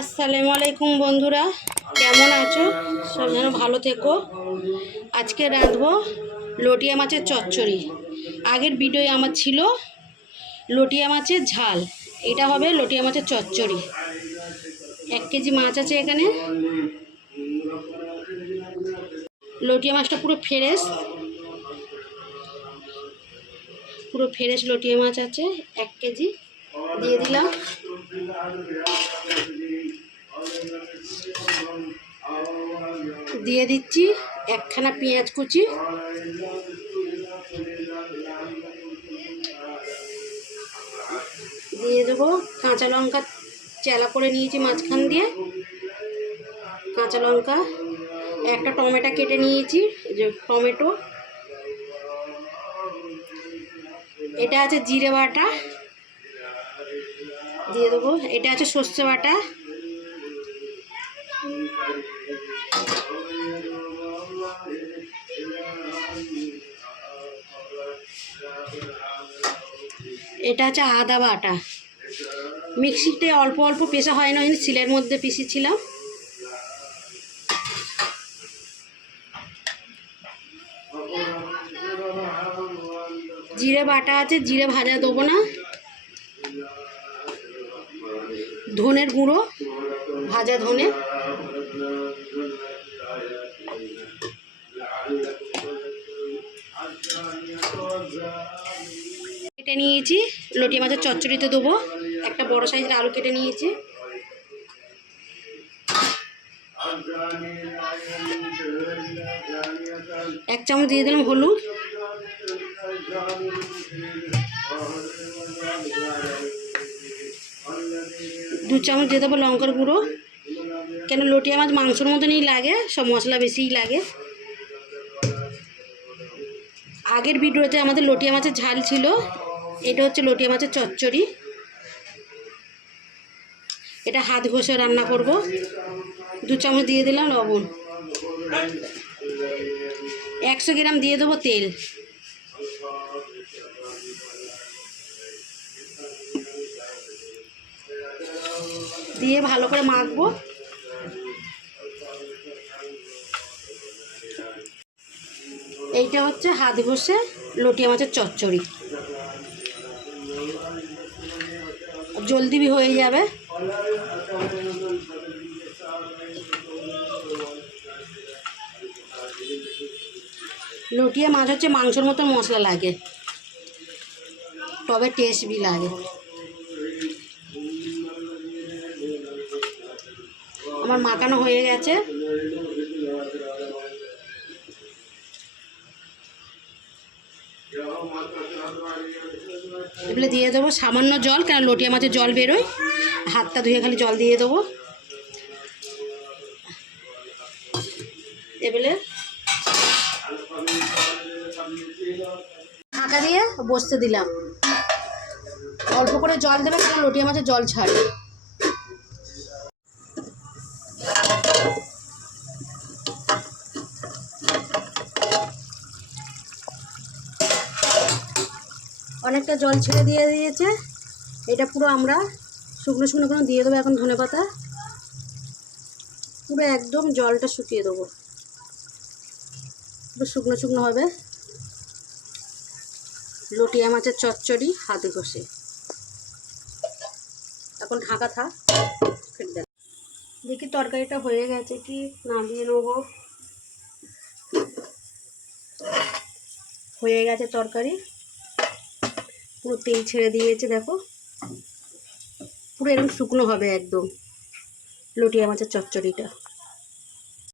আসসালামু আলাইকুম বন্ধুরা, কেমন আছো? সব যেন ভালো থেকো। আজকে রাঁধবো লটিয়া মাছের চচ্চড়ি। আগের ভিডিও আমার ছিল লটিয়া মাছের ঝাল, এটা হবে লটিয়া মাছের চচ্চড়ি। 1 কেজি মাছ আছে এখানে। লটিয়া মাছটা পুরো ফ্রেশ লটিয়া মাছ আছে 1 কেজি। দিয়ে দিলাম। দিয়ে দিচ্ছি একখানা পেঁয়াজ কুচি, দিয়ে দেবো কাঁচা লঙ্কা চেলা করে নিয়েছি মাঝখান দিয়ে, কাঁচা লঙ্কা, একটা টমেটো কেটে নিয়েছি, যে টমেটো। এটা আছে জিরে বাটা, দিয়ে দেবো। এটা আছে সর্ষে বাটা, এটা আছে আদা বাটা। মিক্সিতে অল্প অল্প পেশা হয় না, শিলের মধ্যে পিষেছিলাম। জিরে বাটা আছে, জিরে ভাজা দেবো না। ধনের গুঁড়ো, ভাজা ধনে, কেটে নিয়েছি লটিয়া মাছের চচ্চড়িতে দেবো। একটা বড় সাইজের আলু কেটে নিয়েছি। 1 চামচ দিয়ে দিলাম হলুদ, 2 চামচ দিয়ে দেবো লঙ্কার গুঁড়ো। কেন লটিয়া মাছ মাংসর মতনই লাগে, সব মশলা বেশিই লাগে। আগের ভিডিওতে আমাদের লটিয়া মাছের ঝাল ছিল, এটা হচ্ছে লটিয়া মাছের চচ্চড়ি। এটা হাত ঘষে রান্না করব। 2 চামচ দিয়ে দিলাম লবণ, 100 গ্রাম দিয়ে দেবো তেল, দিয়ে ভালো করে মাখবো। এইটা হচ্ছে হাত ঘষে লটিয়া মাছের চচ্চড়ি, জলদি হয়ে যাবে। লটিয়া মাছ হচ্ছে মাংসর মতো মশলা লাগে, তবে টেস্ট বি লাগে। আমার মাখানো হয়ে গেছে। এগুলো দিয়ে দেবো সামান্য জল, কেন লটিয়া মাছের জল বেরোয়। হাতটা ধুয়ে খালি জল দিয়ে দেবো। এবারে ঢাকা দিয়ে বসতে দিলাম। অল্প করে জল দেবে, কারণ লটিয়া মাছের জল ছাড়ে। অনেকটা জল ছেড়ে দিয়েছে। এটা পুরো আমরা শুকনো শুকনো করে দিয়ে দেবো। এখন ধনেপাতা পুরো একদম জলটা শুকিয়ে দেবো, পুরো শুকনো শুকনো হবে। লটিয়া মাছের চচ্চড়ি হাতে ঘষে। এখন ঢাকা থাক, দেখি তরকারিটা হয়ে গেছে কি, নামিয়ে নেবো। হয়ে গেছে তরকারি, পুরো তেল ছেড়ে দিয়েছে, দেখো পুরো এরকম শুকনো হবে একদম লটিয়া মাছের চচ্চড়িটা।